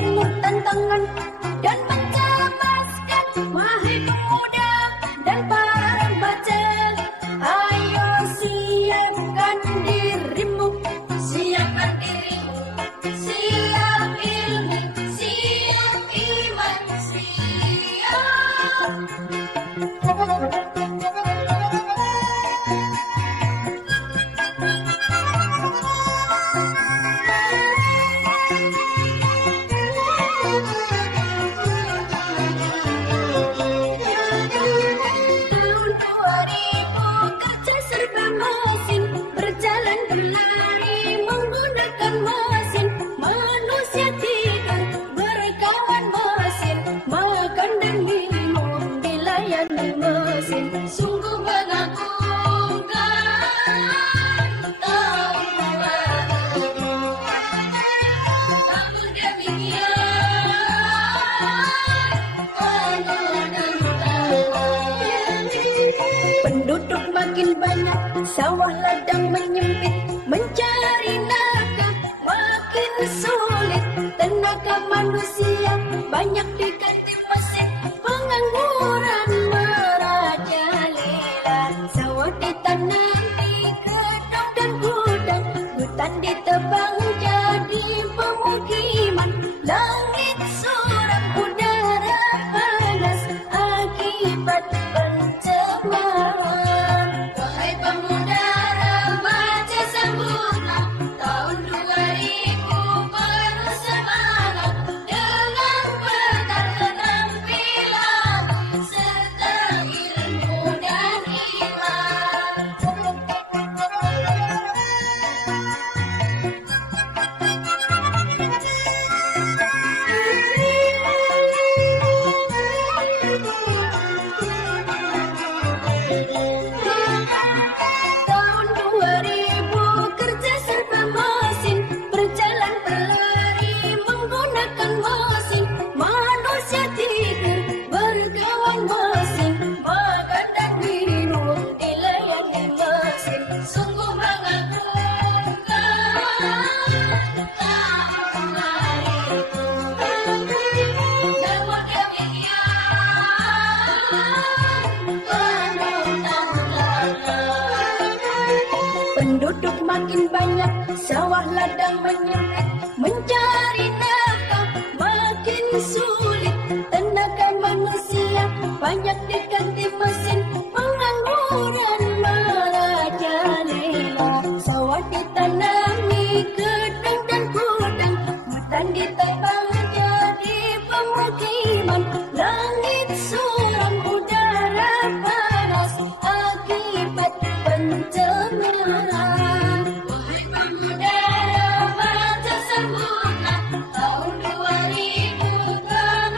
penuh tantangan dan mencemaskan. Wahai pemuda dan para remaja, ayo siapkan dirimu, siapkan dirimu, siap ilmu, siap iman, siap. Tahun 2000 kerja serba mesin, berjalan berlari menggunakan mesin. Manusia tidur berkawan mesin, makan dan minum dilayani mesin. Sungguh mengagumkan tahun 2000. Namun demikian penduduk makin banyak, sawah ladang menyempit, mencari nafkah makin sulit. Tenaga manusia banyak diganti mesin, pengangguran merajalela. Sawah ditanam di gedung dan gudang, hutan ditebang jadi pemukiman. Langit suram, udara panas akibat pencemaran. Wahai pemuda remaja, sambutlah tahun 2000 penuh semangat, dengan bekal keterampilan serta ilmu dan iman. Tahun 2000 kerja serba mesin, berjalan berlari menggunakan mesin. Manusia tidur berkawan mesin, makan dan minum dilayani mesin. Sungguh mengagumkan tahun 2000. Namun penduduk makin banyak, sawah ladang menyempit, mencari nafkah makin sulit. Tenaga manusia banyak diganti mesin, pengangguran merajalela. Sawah ditanami gedung dan gudang, hutan ditebang jadi pemukiman. Langit suram, udara panas akibat pencemaran. Wahai pemuda remaja, sambutlah tahun 2000 penuh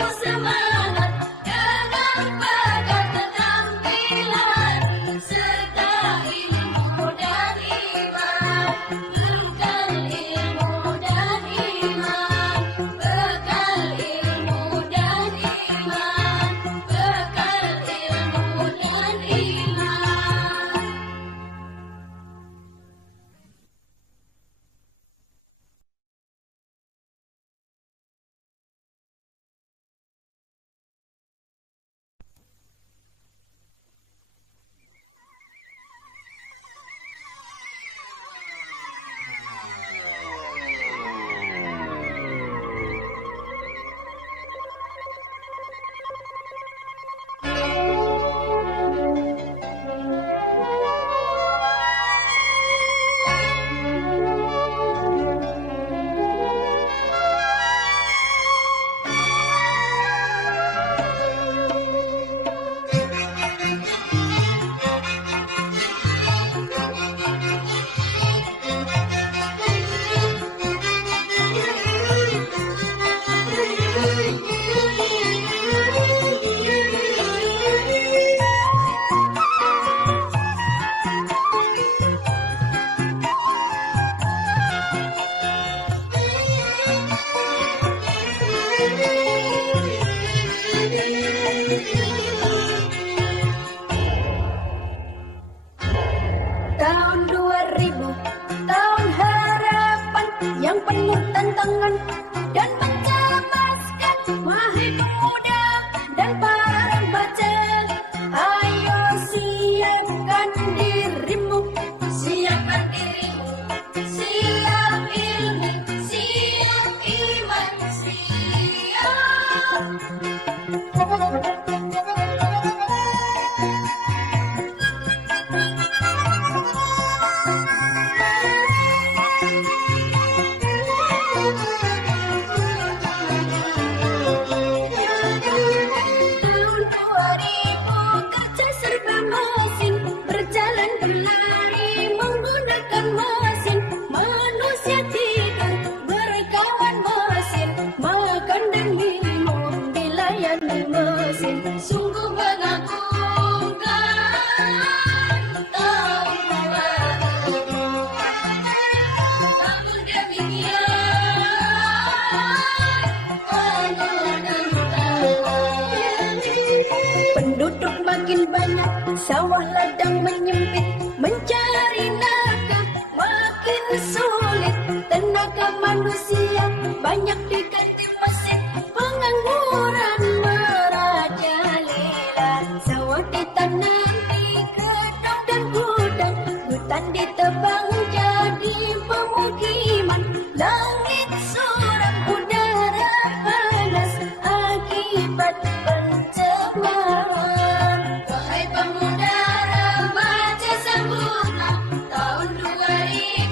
Penduduk makin banyak, sawah ladang menyempit, mencari nafkah makin sulit. Tenaga manusia banyak diganti mesin, pengangguran merajalela. Sawah ditanam di gedung dan gudang, hutan ditebang jadi pemukiman. Langit suram, udara panas akibat pencemaran. Wahai pemuda remaja sempurna, tahun 2000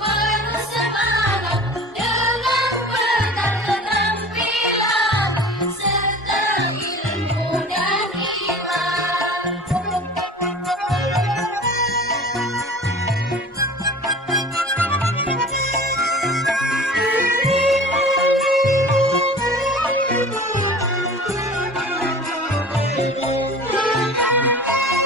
penuh semangat dengan bekal keterampilan serta ilmu dan iman.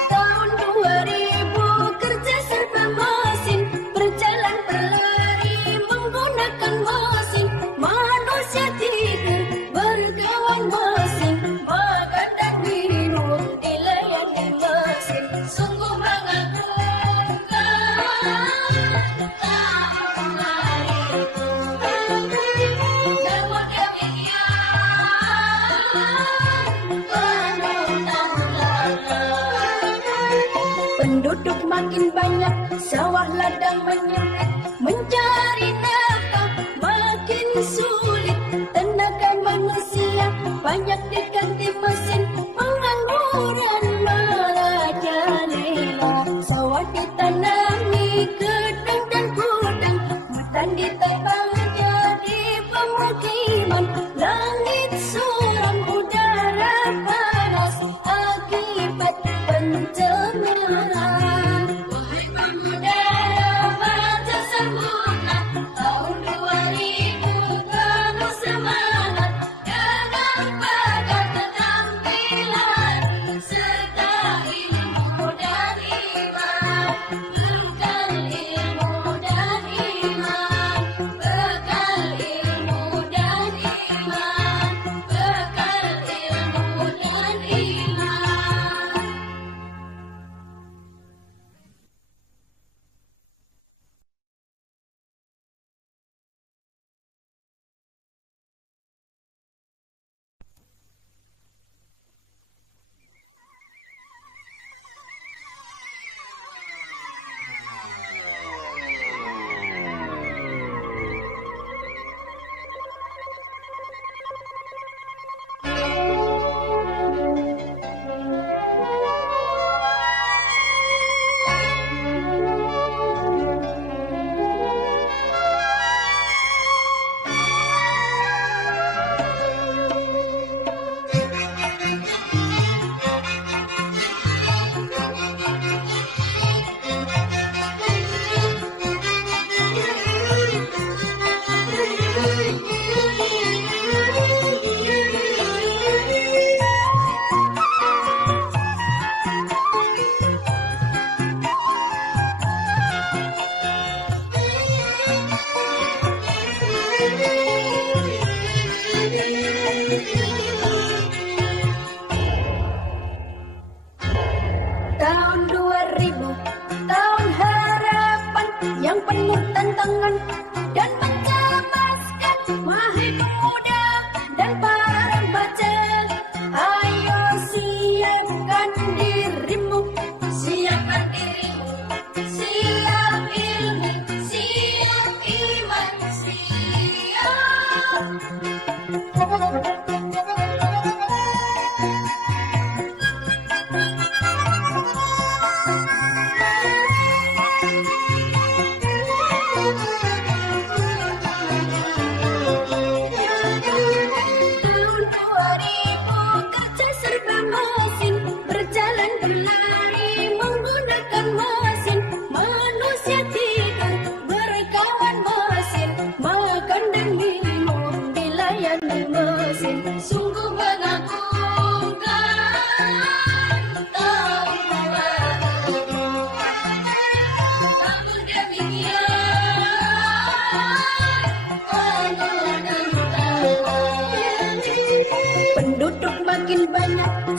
Tahun 2000 kerja serba mesin, berjalan berlari menggunakan mesin. Manusia tidur berkawan mesin, makan dan minum dilayani mesin. Sungguh mengagumkan tahun 2000. Namun penduduk makin banyak, sawah ladang menyempit, mencari nafkah makin sulit. Tenaga manusia banyak diganti mesin, pengangguran merajalela. Sawah ditanami gedung dan gudang, hutan ditebang jadi pemukiman. Langit suram, udara panas akibat pencemaran. Wahai pemuda remaja sempurna, tahun 2000 penuh semangat dengan bekal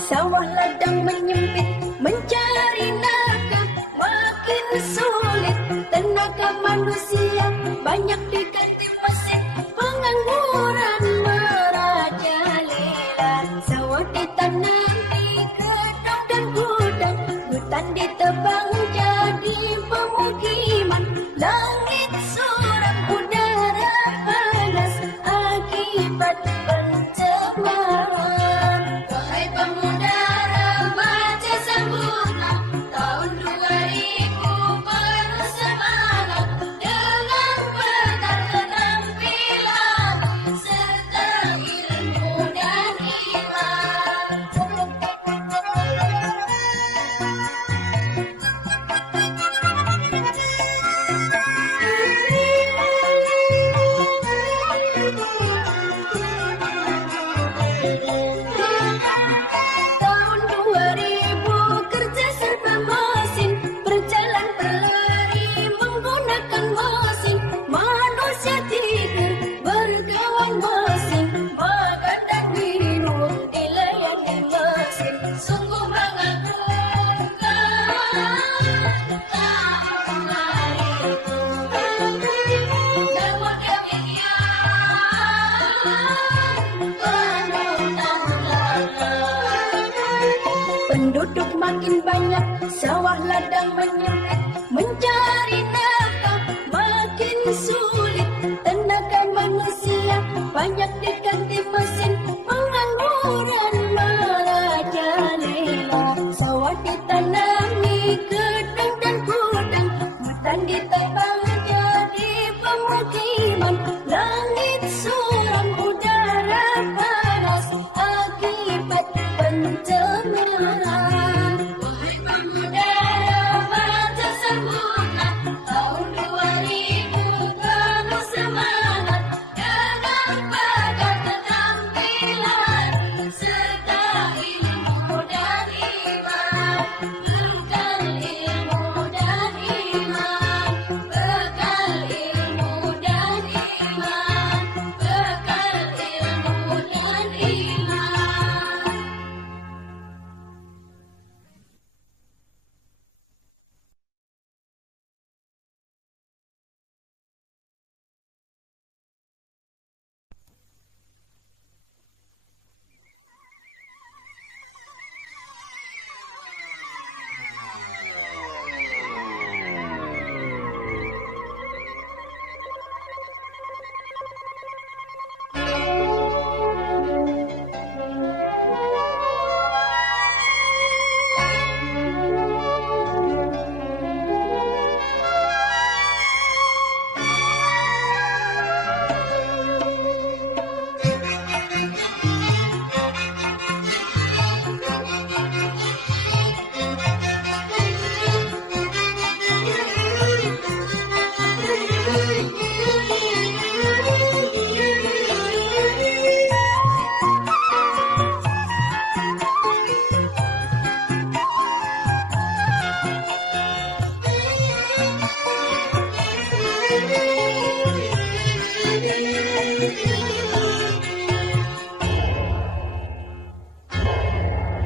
sawah ladang menyempit, mencari nafkah makin sulit. Tenaga manusia banyak diganti mesin, pengangguran merajalela. Sawah ditanam di gedung dan gudang, hutan ditebang jadi pemukiman. Langit suram, udara panas akibat pencemaran. Wahai pemuda remaja sempurna, tahun 2000 penuh semangat dengan bekal keterampilan serta ilmu dan iman. Tahun 2000 kerja serba mesin, berjalan berlari menggunakan mesin. Manusia tidur berkawan mesin, makan dan minum dilayani mesin. Sungguh mengagumkan tahun 2000. Namun demikian penduduk makin banyak, sawah ladang menyempit, mencari nafkah makin sulit. Tenaga manusia banyak diganti mesin, pengangguran merajalela. Sawah ditanami gedung dan gudang, hutan ditebang jadi pemukiman. Langit suram, udara panas akibat pencemaran. Wahai pemuda remaja sempurna, tahun 2000 penuh semangat dengan bekal keterampilan serta ilmu dan iman. Bekal ilmu dan iman, bekal ilmu dan iman, bekal ilmu dan iman.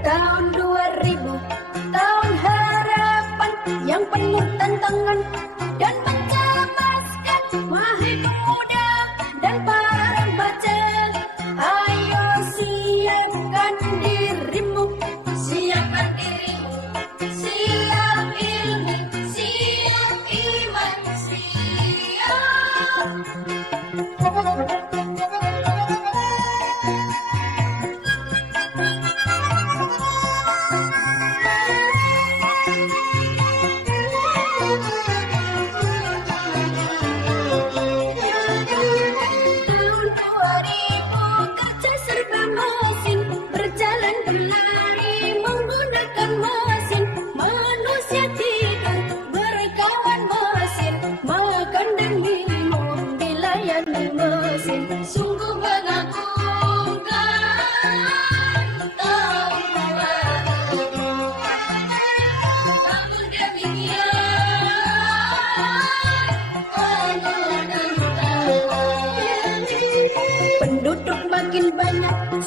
Tahun 2000, tahun harapan yang penuh tantangan dan mencebaskan. Wahai pemuda dan para remaja, ayo siapkan dirimu, siapkan dirimu, siap ilmu, siap iman, siap.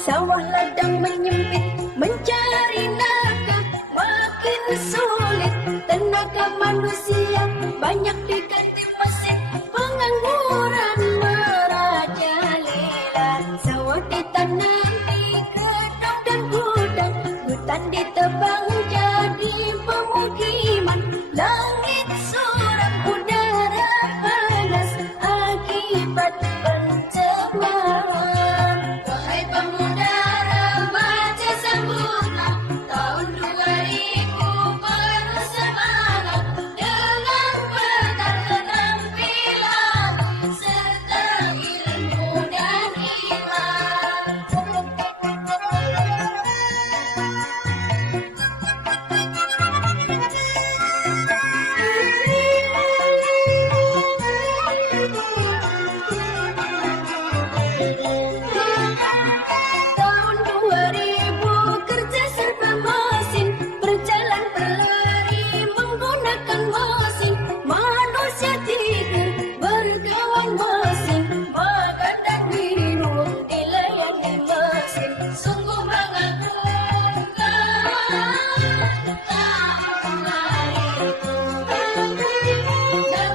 sawah ladang menyempit. mencari nafkah makin sulit. Tenaga manusia banyak diganti mesin, pengangguran merajalela. Sawah ditanam di gedung dan gudang, hutan ditebang jadi pemukiman. Langit suram, udara panas akibat pencemaran. Wahai pemuda remaja sempurna, tahun 2000 penuh semangat dengan bekal keterampilan serta ilmu dan iman. Tahun 2000 kerja serba mesin, berjalan berlari menggunakan mesin. Manusia tidur berkawan mesin, makan dan minum dilayani mesin. Sungguh mengagumkan tahun 2000 dan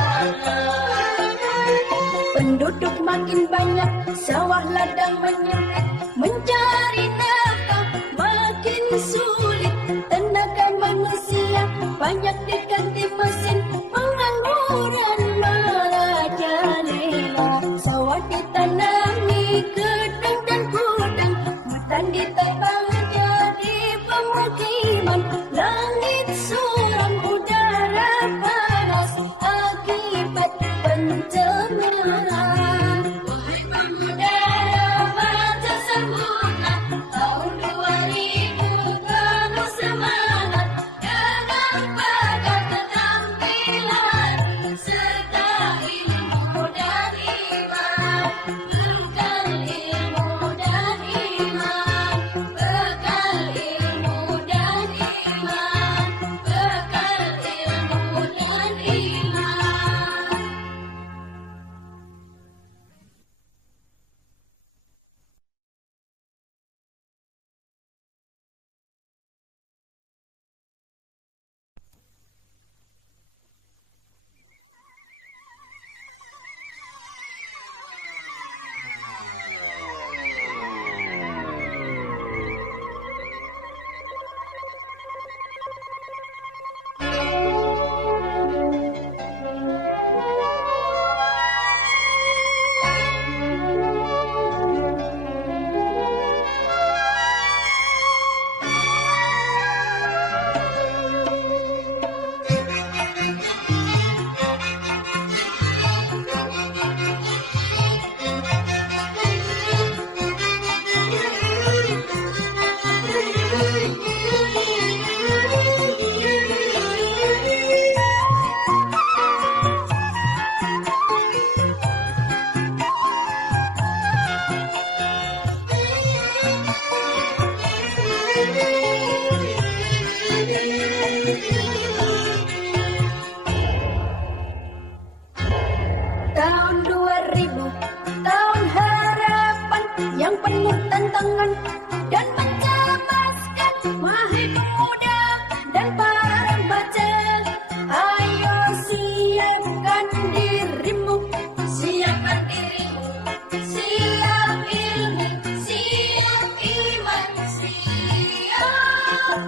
model penduduk makin banyak, sawah ladang menyempit, mencari nafkah makin sulit. Tenaga manusia banyak diganti mesin, pengangguran merajalela. Sawah ditanami gedung dan gudang, hutan ditebang jadi pemukiman. Langit suram, udara panas akibat pencemaran. Wahai pemuda remaja sempurna, tahun 2000 penuh semangat dengan bekal keterampilan serta ilmu dan iman. Bekal ilmu dan iman, bekal ilmu dan iman, bekal ilmu dan iman. Tahun 2000, tahun harapan yang penuh tantangan dan mencebaskan. Wahai pemuda dan para remaja, ayo siapkan dirimu, siapkan dirimu, siap ilmu, siap iman, siap.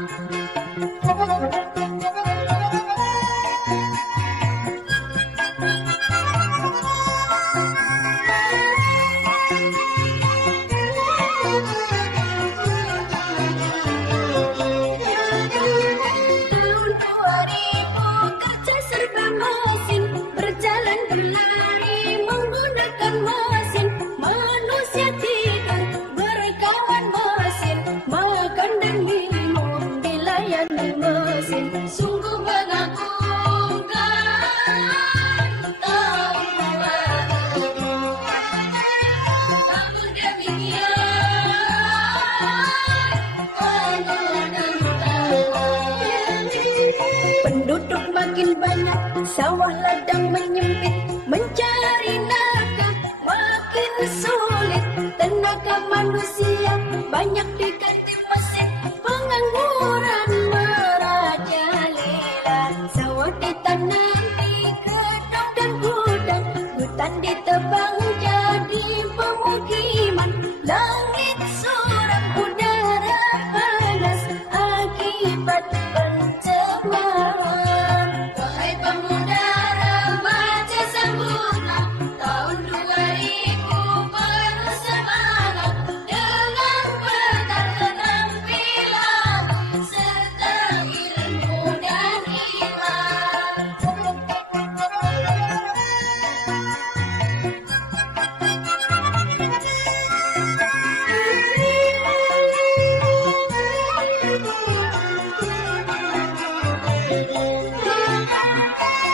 manusia banyak diganti mesin, pengangguran merajalela. Sawah ditanam di gedung dan gudang, hutan ditebang jadi pemukiman. Langit suram, udara panas akibat pencemaran. Wahai pemuda remaja sempurna, tahun 2000 penuh semangat dengan bekal keterampilan serta ilmu dan iman.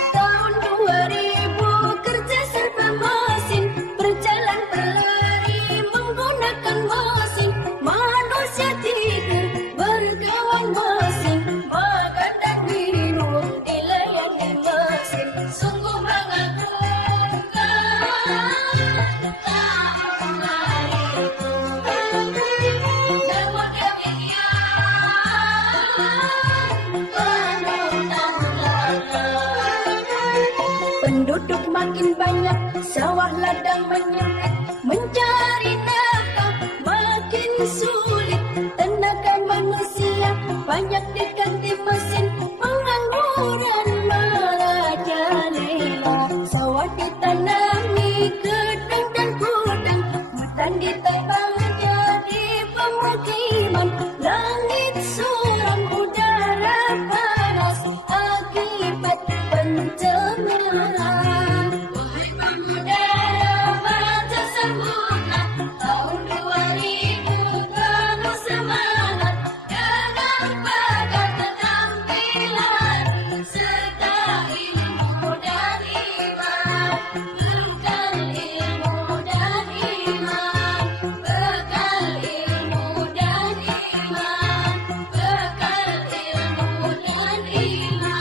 Tahun 2000 kerja serba mesin, berjalan berlari menggunakan mesin. Manusia tidur berkawan mesin, makan dan minum dilayani mesin. Sungguh mengagumkan tahun 2000. Namun penduduk makin banyak, sawah ladang menyempit, mencari nafkah makin sulit. Tenaga manusia banyak diganti mesin, pengangguran merajalela. Sawah ditanami gedung dan gudang, hutan ditebang jadi pemukiman. Langit suram, udara panas akibat pencemaran. Wahai pemuda remaja sempurna, tahun 2000 penuh semangat dengan bekal keterampilan serta ilmu dan iman. Bekal ilmu dan iman, bekal ilmu dan iman, bekal ilmu dan iman.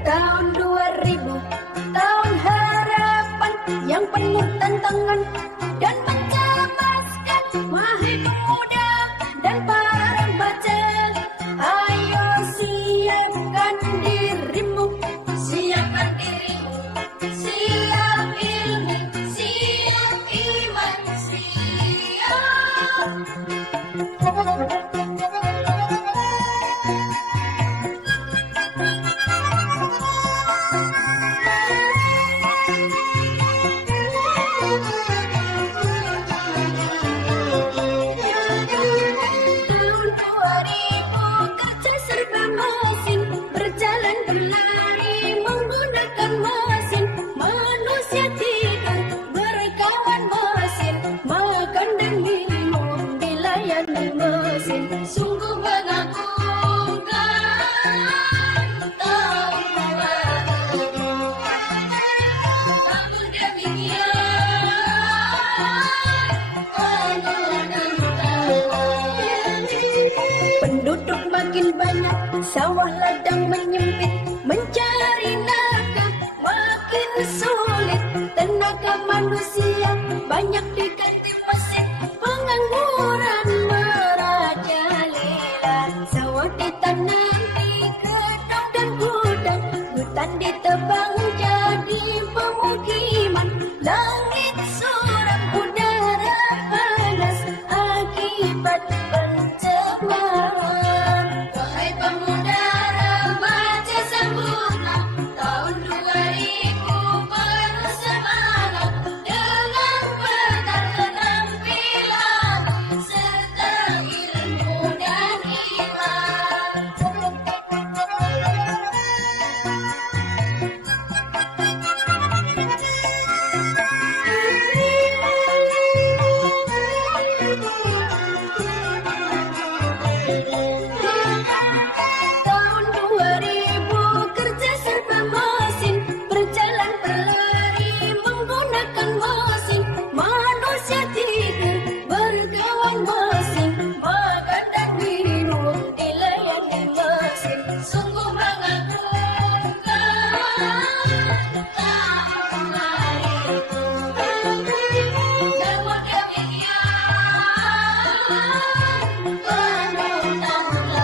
Tahun 2000, tahun harapan yang penuh tantangan dan mencebaskan. Wahai pemuda dan para remaja, ayo siapkan dirimu, siapkan dirimu, siap ilmu, siap iman, siap. Sawah ladang menyempit, mencari nafkah makin sulit. Tenaga manusia banyak diganti mesin, Langit suram, udara panas akibat pencemaran. Wahai pemuda remaja, sambutlah tahun 2000 penuh semangat dengan bekal penampilan serta ilmu dan iman. Tahun 2000 kerja serba mesin, berjalan berlari menggunakan mesin. Manusia tidur berkawan mesin, makan dan minum dilayani mesin. Sungguh mengagumkan tahun 2000. Namun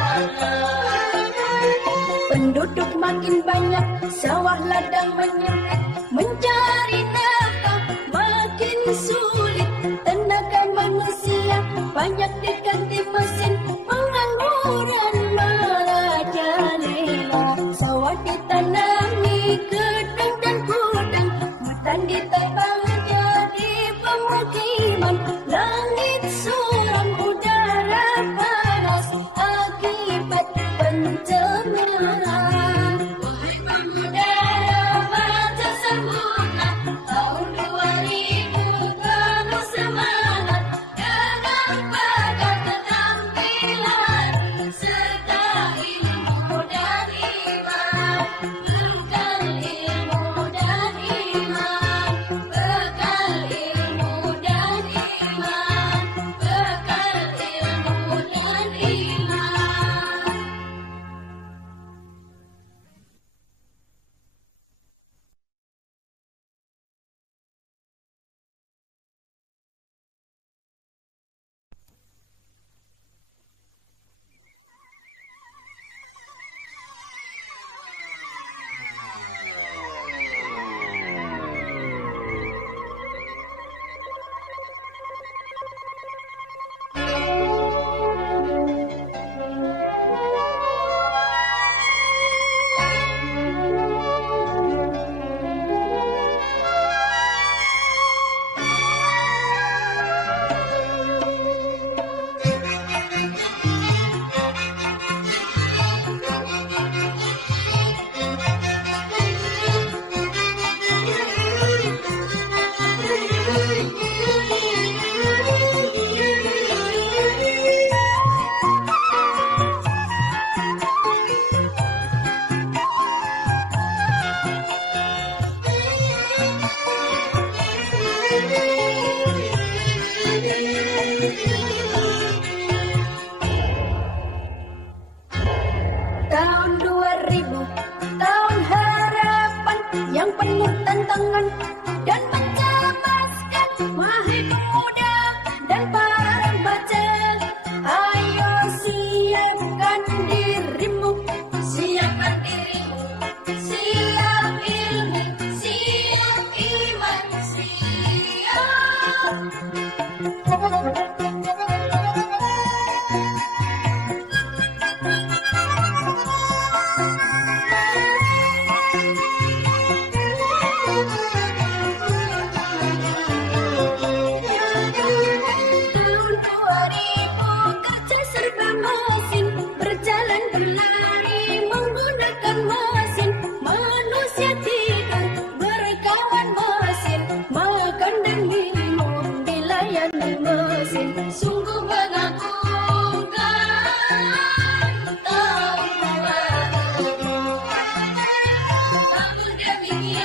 penduduk makin banyak, sawah ladang menyempit, mencari nafkah makin sulit. Tenaga manusia banyak diganti mesin, pengangguran merajalela. Sawah ditanami gedang dan gudang, hutan ditebang jadi pemukiman. Langit suram, udara panas akibat pencemaran. Wahai pemuda remaja, sambutlah tahun 2000 penuh semangat dengan bekal penampilan serta ilmu dan iman. Bekal ilmu dan iman, bekal ilmu dan iman, bekal ilmu dan iman. Tahun 2000, tahun harapan yang penuh tantangan dan mencemaskan. Wahai pemuda dan para remaja, ayo siapkan dirimu, siapkan dirimu, siap ilmu, siap iman, siap. Sungguh mengagumkan tahun 2000. Namun demikian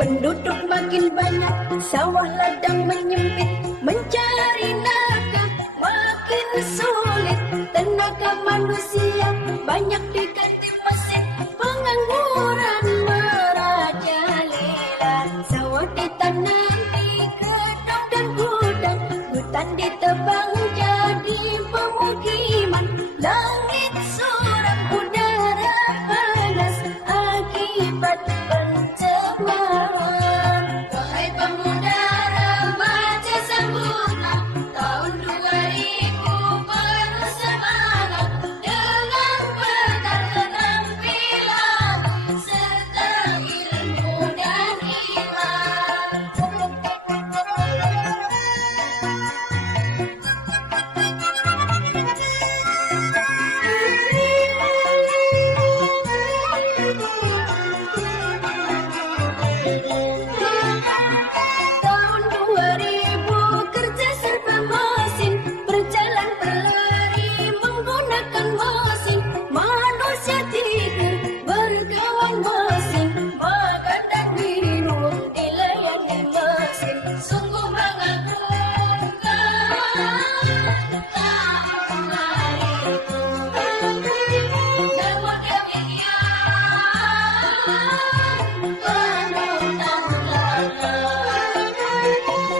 penduduk makin banyak, sawah ladang menyempit, mencari nafkah makin sulit. Tenaga manusia banyak diganti mesin, pengangguran merajalela. Sawah ditanam di gedang dan gudang, hutan ditebang jadi pemukiman. Langit suram, udara manusia tidur berkawan masing, makan dan minum dilayani mesin. Sungguh mengagumkan tahun hariku. Namun demikian penuh tantangan.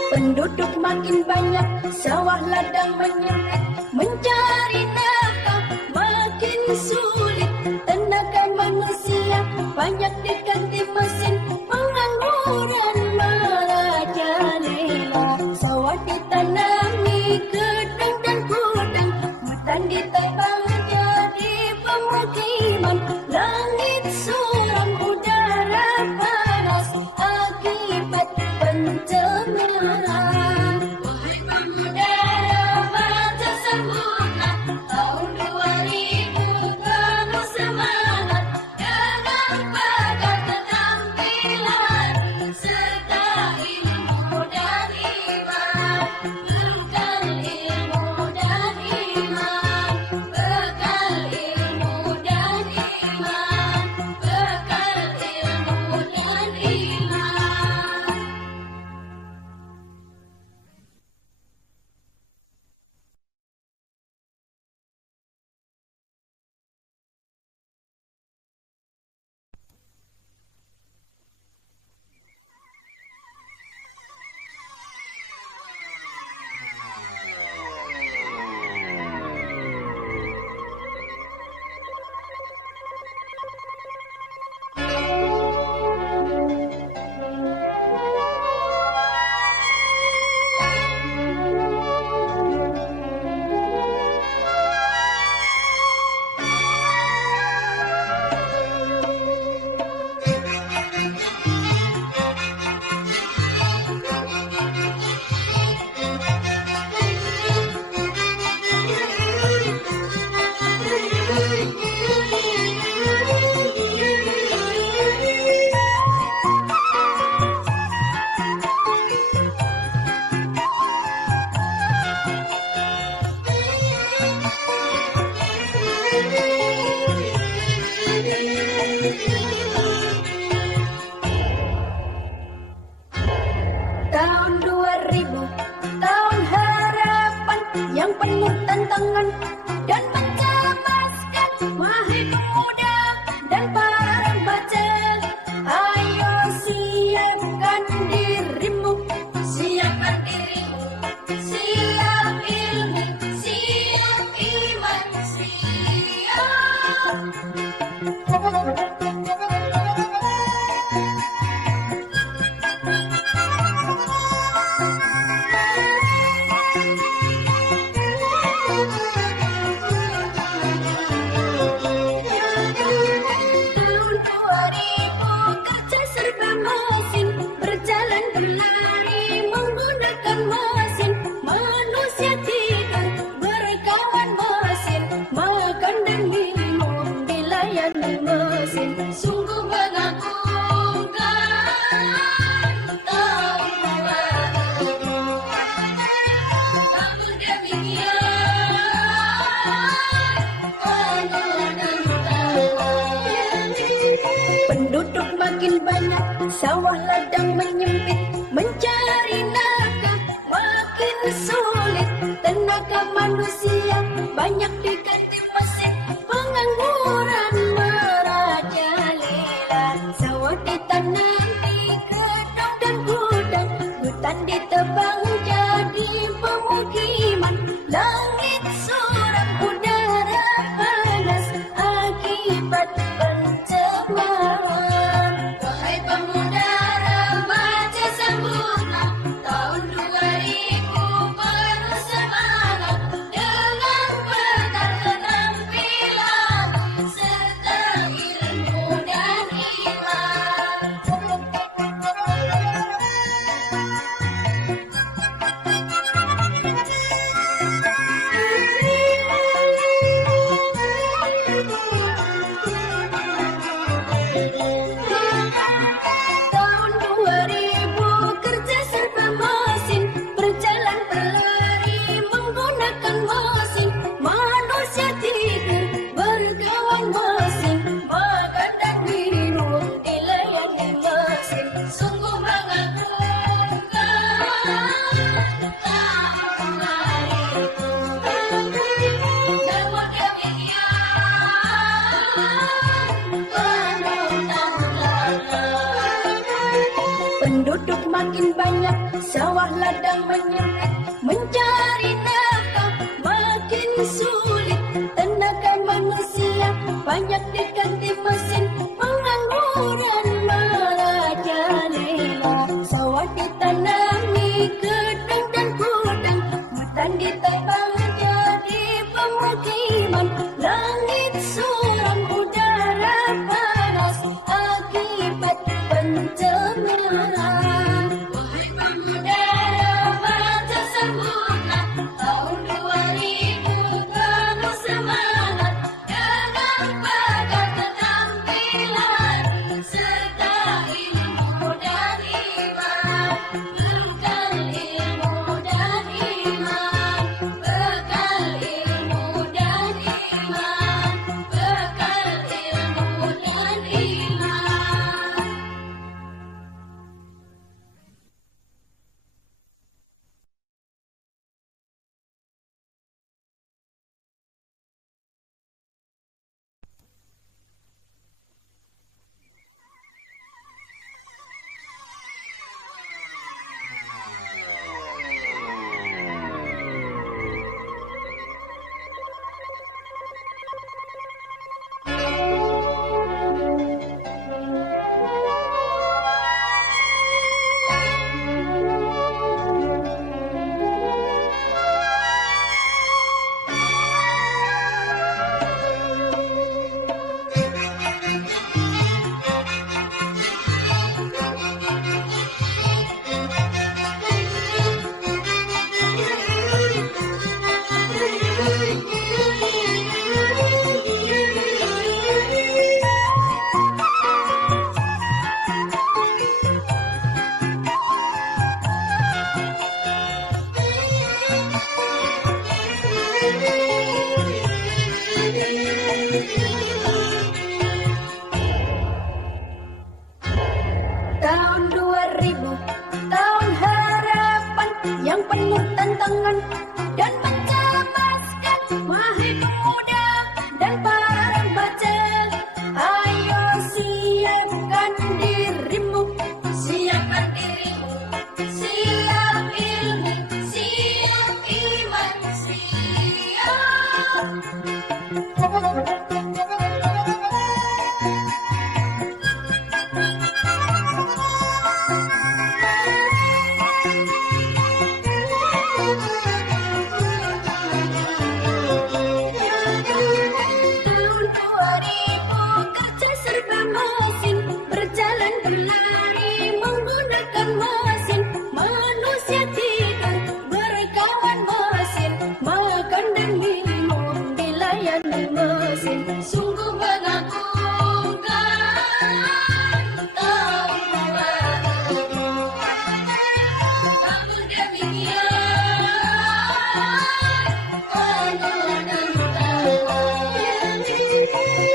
Penduduk makin banyak, sawah ladang menyempit, mencari nafkah makin sulit. Tenaga manusia banyak diganti mesin, pengangguran merajalela. Sawah ditanami gedang dan gudang, hutan ditebang jadi pemukiman. Langit suram, udara panas akibat pencemaran. Wahai pemuda remaja sempurna, tahun 2000 penuh semangat dengan bakat keterampilan serta ilmu dan iman. Bekal ilmu dan iman, bekal ilmu dan iman, bekal ilmu dan iman. Tahun 2000, tahun harapan yang penuh tantangan dan mencemaskan. Wahai pemuda dan para remaja, ayo siapkan dirimu, siapkan dirimu, siap ilmu, siap iman, siap. Tahun 2000 kerja serba mesin, berjalan berlari menggunakan mesin. Manusia tidur berkawan mesin, makan dan minum dilayani mesin. Sungguh mengagumkan tahun hariku. Namun demikian penuh tantangan. Penduduk makin banyak, sawah ladang menyempit, mencari nafkah makin sulit. Tenaga manusia banyak diganti mesin, pengangguran merajalela. Sawah ditanami gedang dan gudang, hutan ditebang jadi pemukiman. Langit suram, udara panas akibat pencemaran. Wahai pemuda remaja sempurna, tahun 2000 penuh semangat dengan bekal keterampilan serta ilmu dan iman. makin banyak, sawah ladang menyempit, mencari nafkah makin sulit. Tenaga manusia banyak diganti mesin, pengangguran merajalela. Sawah ditanami gedung dan gudang, hutan ditebang jadi pemukiman. Langit suram, udara panas akibat pencemaran. Wahai pemuda remaja sempurna, tahun 2000 kamu semangat dengan bakat keterampilan serta ilmu dan iman. Bekal ilmu dan iman, bekal ilmu dan iman, bekal ilmu dan iman. Tahun 2000, tahun harapan yang penuh tantangan dan mencemaskan. Wahai pemuda dan para remaja, ayo siapkan dirimu, siapkan dirimu, siap ilmu, siap iman, siap. Tahun 2000 kerja serba mesin, berjalan berlari menggunakan mesin. Manusia tidur berkawan mesin, makan dan minum dilayani mesin. Sungguh mengagumkan tahun 2000. Namun demikian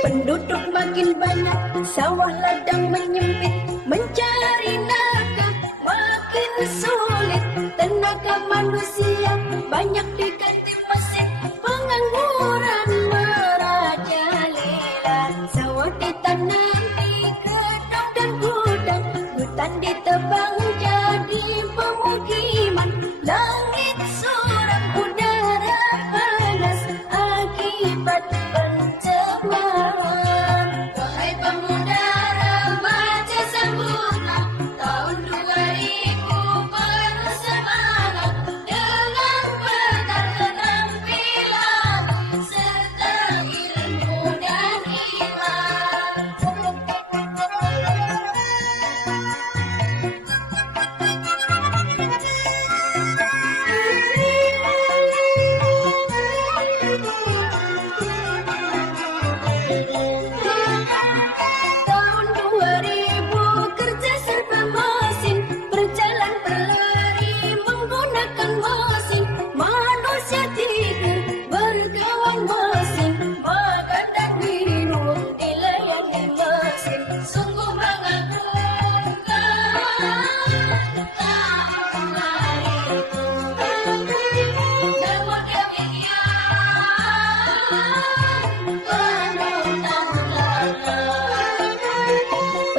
penduduk makin banyak, sawah ladang menyempit, mencari nafkah makin sulit. Tenaga manusia banyak diganti mesin, pengangguran merajalela. Sawah ditanam di gedung dan gudang, hutan ditebang jadi pemukiman. Langit suram, udara panas akibat pencemaran. Wahai pemuda remaja sempurna, tahun 2000 penuh semangat dengan bekal keterampilan serta ilmu dan iman.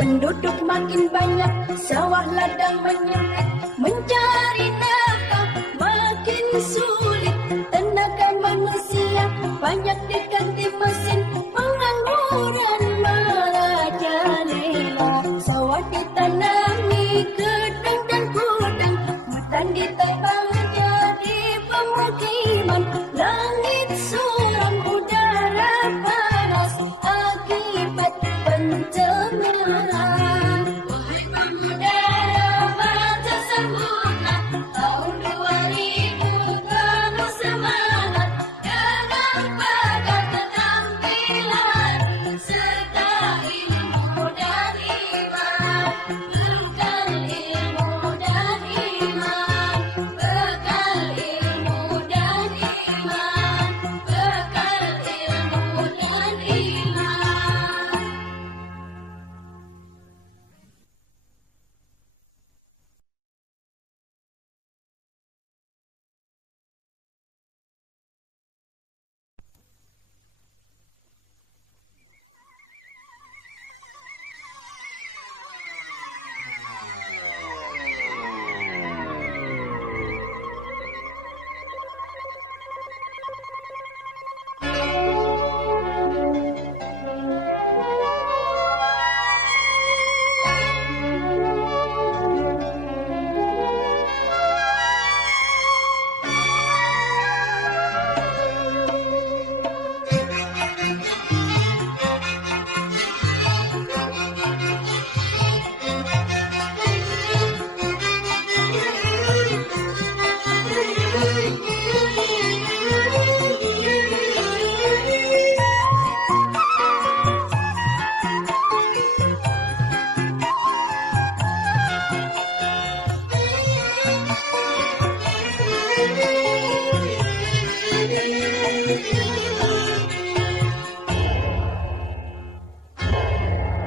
Penduduk makin banyak, sawah ladang menyempit, mencari nafkah makin sulit. Tenaga manusia banyak diganti mesin, pengangguran merajalela. Sawah ditanami gedung dan gudang, hutan ditebang jadi pemukiman. Langit suram, udara panas akibat pencemaran. Wahai pemuda remaja sempurna, tahun 2000 kamu semangat dengan bakat keterampilan serta ilmu dan iman. Bekal ilmu dan iman, bekal ilmu dan iman, bekal ilmu dan iman.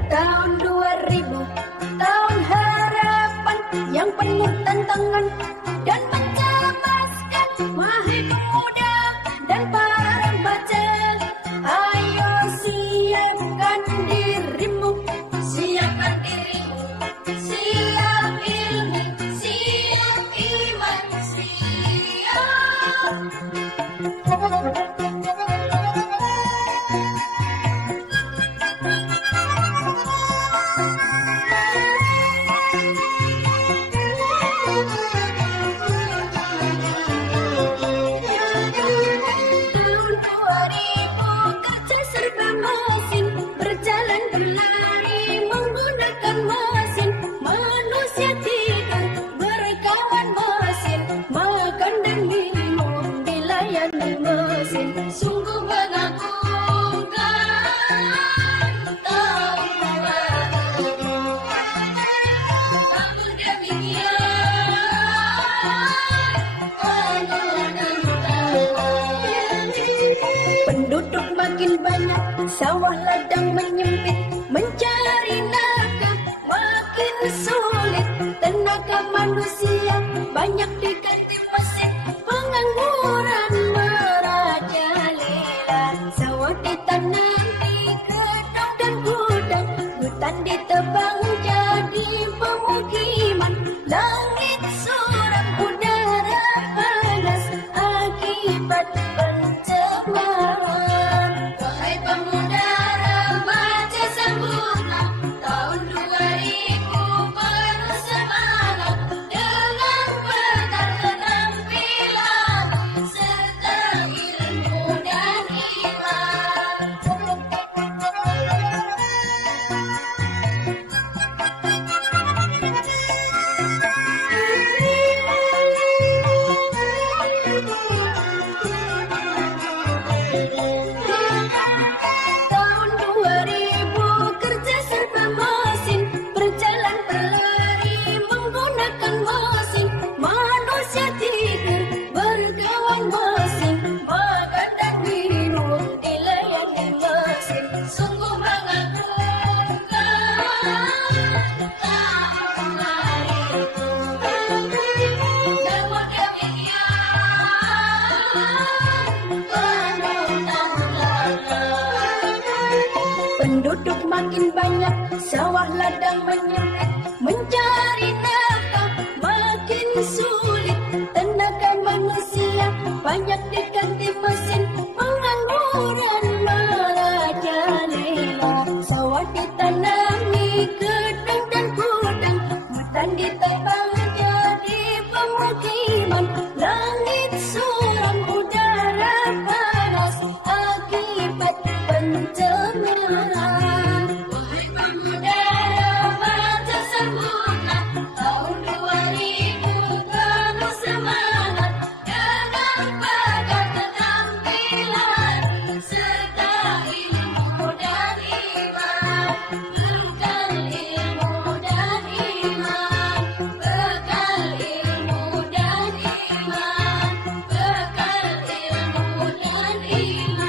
Tahun 2000, tahun harapan yang penuh tantangan dan mencemaskan. Wahai pemuda dan para remaja, ayo siapkan dirimu, siapkan dirimu, siap ilmu, siap iman, siap. Tahun 2000 kerja serba mesin, berjalan berlari menggunakan mesin. Manusia tidur berkawan mesin, makan dan minum dilayani mesin. Sungguh mengagumkan tahun 2000. Namun penduduk makin banyak, sawah ladang menyempit, mencari nafkah makin sulit. Tenaga manusia banyak diganti mesin, pengangguran merajalela. Sawah ditanami gedung dan gudang, hutan ditebang jadi pemukiman. Langit suram, udara panas akibat pencemaran. Wahai pemuda remaja sempurna, tahun 2000 penuh semangat dengan bekal keterampilan serta ilmu dan iman. Tahun 2000 kerja serba mesin, berjalan berlari menggunakan mesin. Manusia tidur berkawan mesin, makan dan minum dilayani mesin. Sungguh mengagumkan tahun 2000. Namun demikian penuh tantangan. Penduduk Penduduk makin banyak, sawah ladang menyempit, mencari nafkah makin sulit. Tenaga manusia banyak diganti mesin, pengangguran merajalela. Sawah ditanami gedung dan gudang, hutan ditebang jadi pemukiman. Langit suram, udara panas akibat pencemaran. Wahai pemuda remaja sempurna, tahun 2000 kamu semangat dengan bakat keterampilan serta ilmu dan iman. Bekal ilmu dan iman, bekal ilmu dan iman, bekal ilmu dan iman.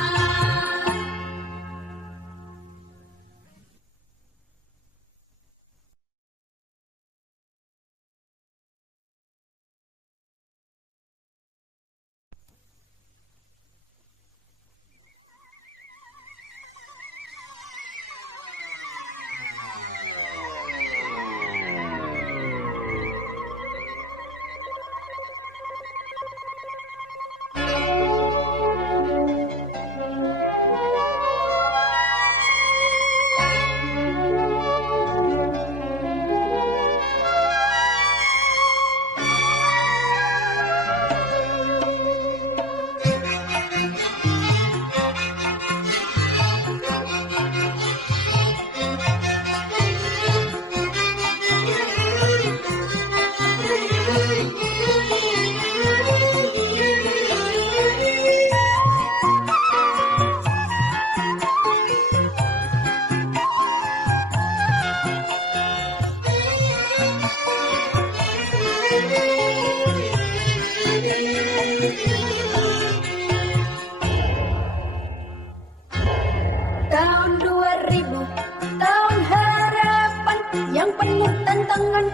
Tahun 2000, tahun harapan yang penuh tantangan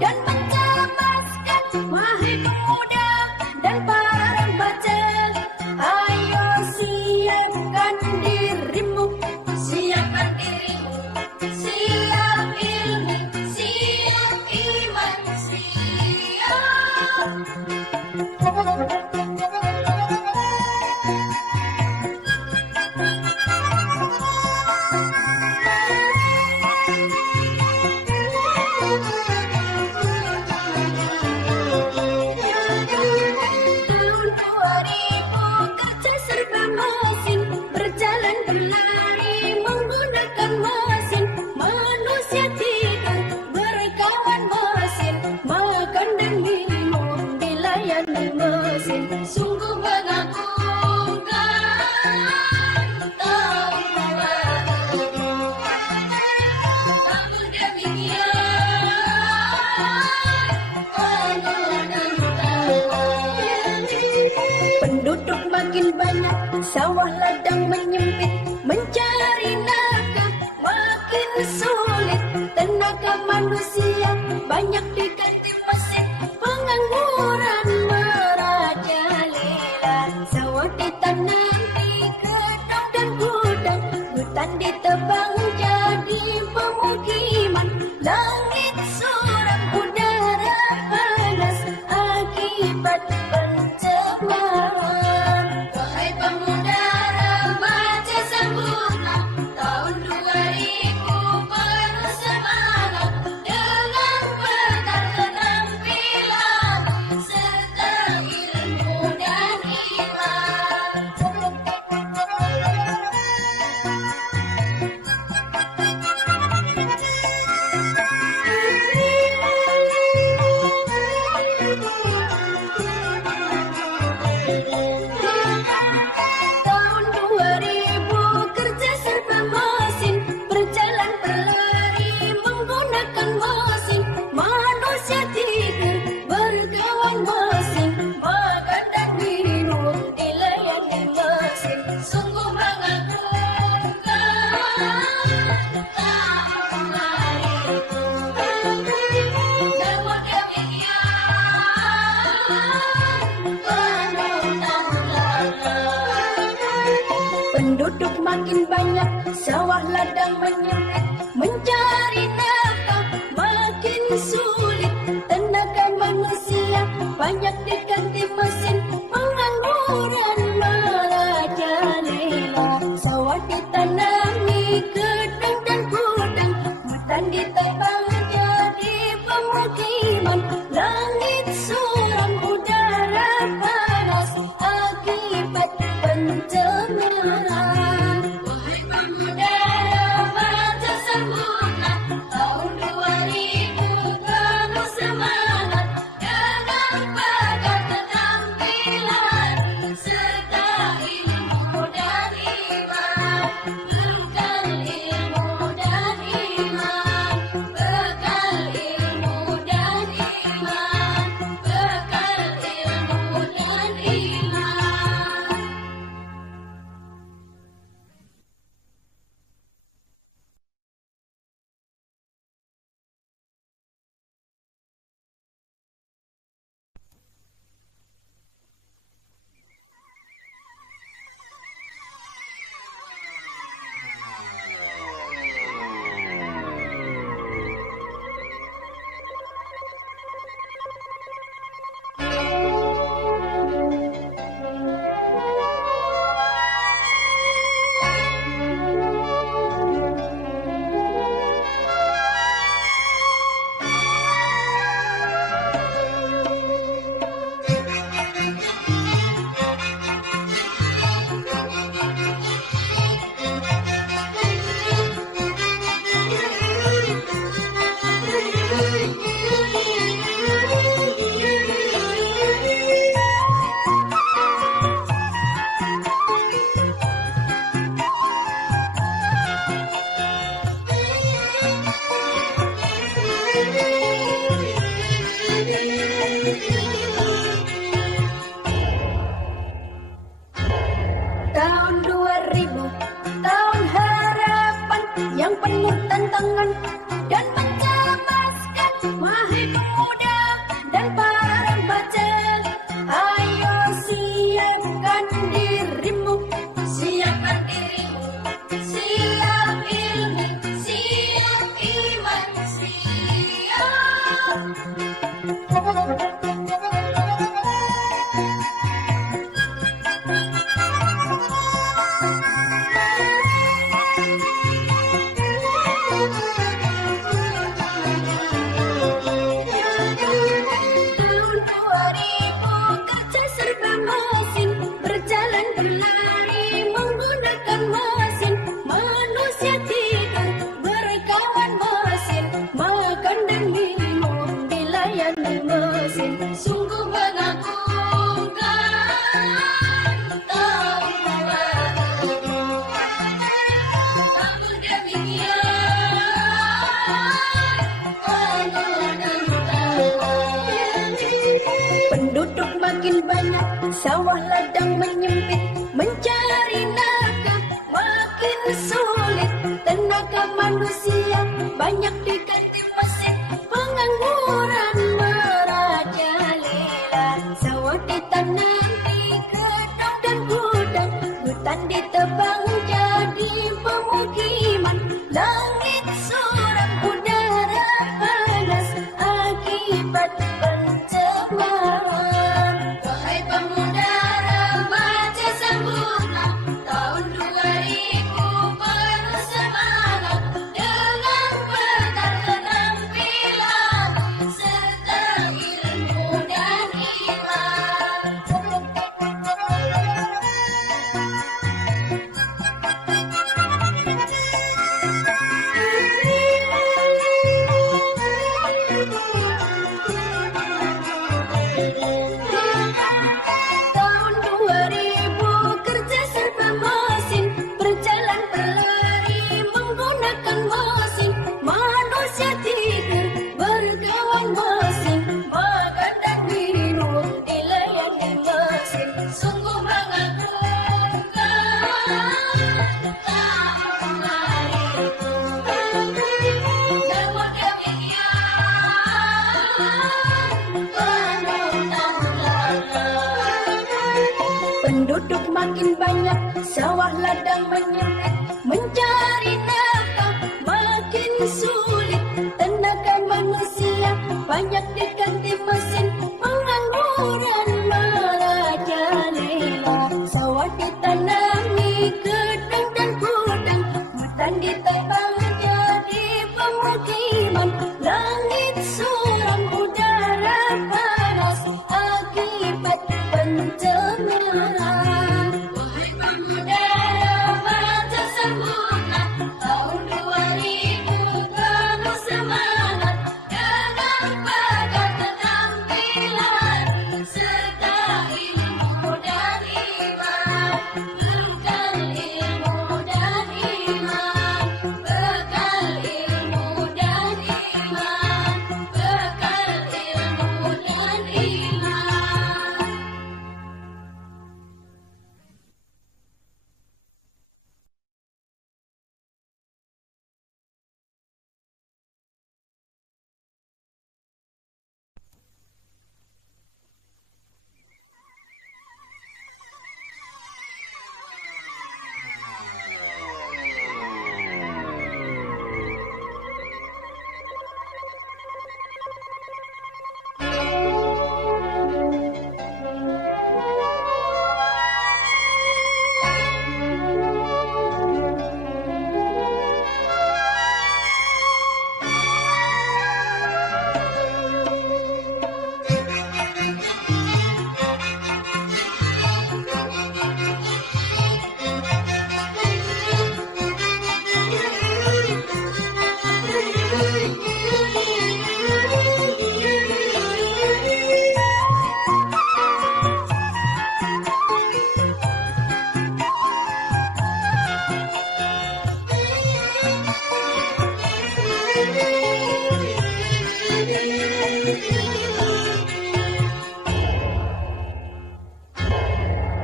dan mencemaskan. Wahai pemuda dan para remaja, ayo siapkan dirimu, siapkan dirimu, siap ilmu, siap iman, siap. Tahun 2000 kerja serba mesin, berjalan berlari menggunakan mesin. Manusia tidur berkawan mesin, makan dan minum dilayani mesin. Sungguh mengagumkan tahun 2000. Namun penduduk makin banyak, sawah ladang menyempit, mencari nafkah makin sulit. Tenaga manusia banyak diganti mesin, pengangguran merajalela. Sawah ditanami gedung dan gudang, hutan ditebang jadi pemukiman. Langit suram, udara panas akibat pencemaran. Wahai pemuda remaja sempurna, tahun 2000 penuh semangat dengan bekal keterampilan serta ilmu dan iman. Tahun 2000 kerja serba mesin, berjalan berlari menggunakan mesin. Manusia tidur berkawan mesin, makan dan minum dilayani mesin. Sungguh mengagumkan tahun 2000. Namun demikian penduduk makin banyak, sawah ladang ladang menyempit, mencari nafkah makin sulit. Tenaga manusia banyak diganti mesin, pengangguran merajalela. Sawah ditanami gedung dan gudang, hutan ditebang jadi pemukiman. Langit suram, udara panas akibat pencemaran. Wahai pemuda remaja sempurna, tahun 2000 kamu semangat dengan bakat keterampilan serta ilmu dan iman. Bekal ilmu dan iman, bekal ilmu dan iman, bekal ilmu dan iman. Tahun 2000, tahun harapan yang penuh tantangan dan mencemaskan. Wahai pemuda dan para remaja, ayo siapkan dirimu, siapkan dirimu, siap ilmu, siap iman, siap. Tahun 2000 kerja serba mesin, berjalan berlari menggunakan mesin. Manusia tidur berkawan mesin, makan dan minum dilayani mesin. Sungguh mengagumkan tahun 2000. Namun penduduk makin banyak, sawah ladang menyempit, mencari nafkah makin sulit. Tenaga manusia banyak diganti mesin, pengangguran merajalela. Sawah ditanami gedung dan gudang, hutan ditebang jadi pemukiman. Langit suram, udara panas akibat pencemaran. Wahai pemuda remaja sempurna, tahun 2000 penuh semangat dengan bekal keterampilan serta ilmu dan iman. Tahun 2000 kerja serba mesin, berjalan berlari menggunakan mesin. Manusia tidur berkawan mesin, makan dan minum dilayani mesin. Sungguh mengagumkan tahun 2000. Namun penduduk makin banyak, sawah ladang menyempit, mencari nafkah sulit. Tenaga manusia banyak diganti mesin, pengangguran merajalela. Sawah ditanami gedung dan gudang, hutan ditebang jadi pemukiman. Langit suram, udara panas akibat pencemaran. Wahai pemuda remaja sempurna, tahun 2000 kamu semangat dengan bakat keterampilan serta ilmu dan iman. Bekal ilmu dan iman, bekal ilmu dan iman, bekal ilmu dan iman.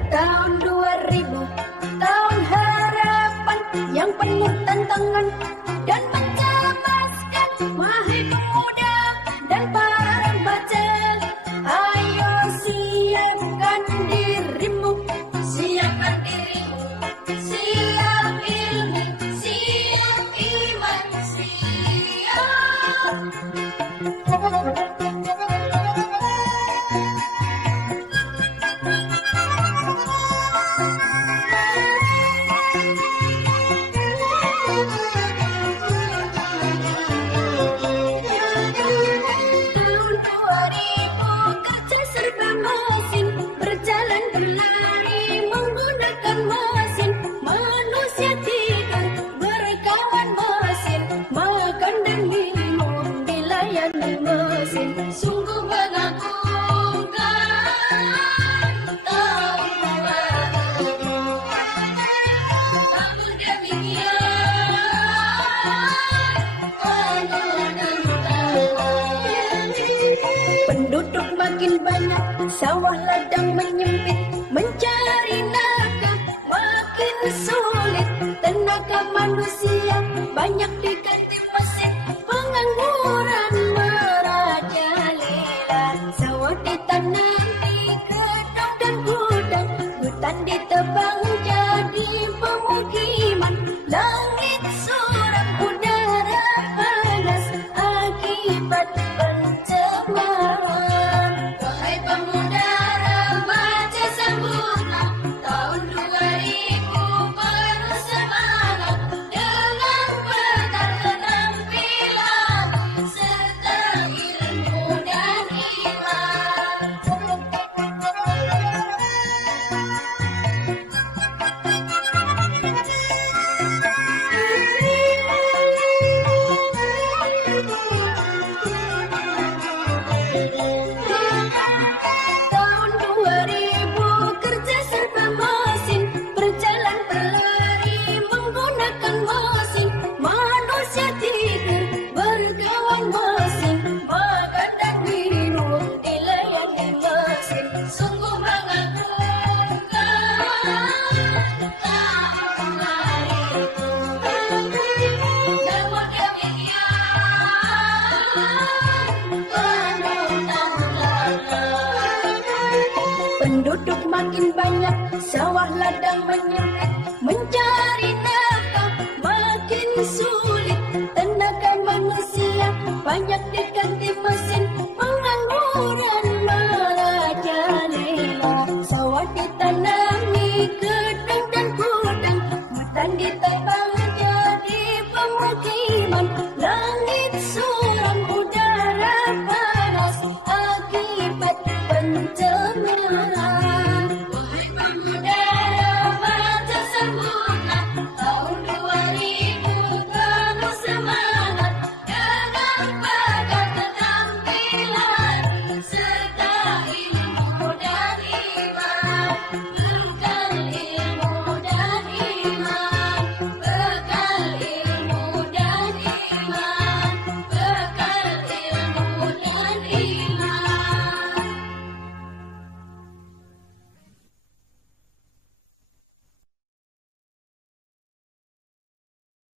Tahun 2000, tahun harapan yang penuh tantangan dan mencemaskan. Wahai pemuda dan para remaja, ayo siapkan dirimu, siapkan dirimu, siap ilmu, siap iman, siap. Tahun 2000 kerja serba mesin, berjalan berlari menggunakan mesin. Manusia tidur berkawan mesin, makan dan minum dilayani mesin. Sungguh mengagumkan tahun 2000. Namun penduduk makin banyak, sawah ladang menyempit, mencari nafkah makin sulit. Tenaga manusia banyak diganti mesin, pengangguran merajalela. Sawah ditanami gedung dan gudang, hutan ditebang jadi pemukiman. Langit suram, udara panas akibat pencemaran. Wahai pemuda remaja sempurna, tahun 2000 penuh semangat dengan bekal keterampilan serta ilmu dan iman. Tahun 2000 kerja serba mesin, berjalan berlari menggunakan mesin. Manusia tidur berkawan mesin, makan dan minum dilayani mesin. Sungguh mengagumkan tahun 2000. Namun penduduk makin banyak, sawah ladang menyempit,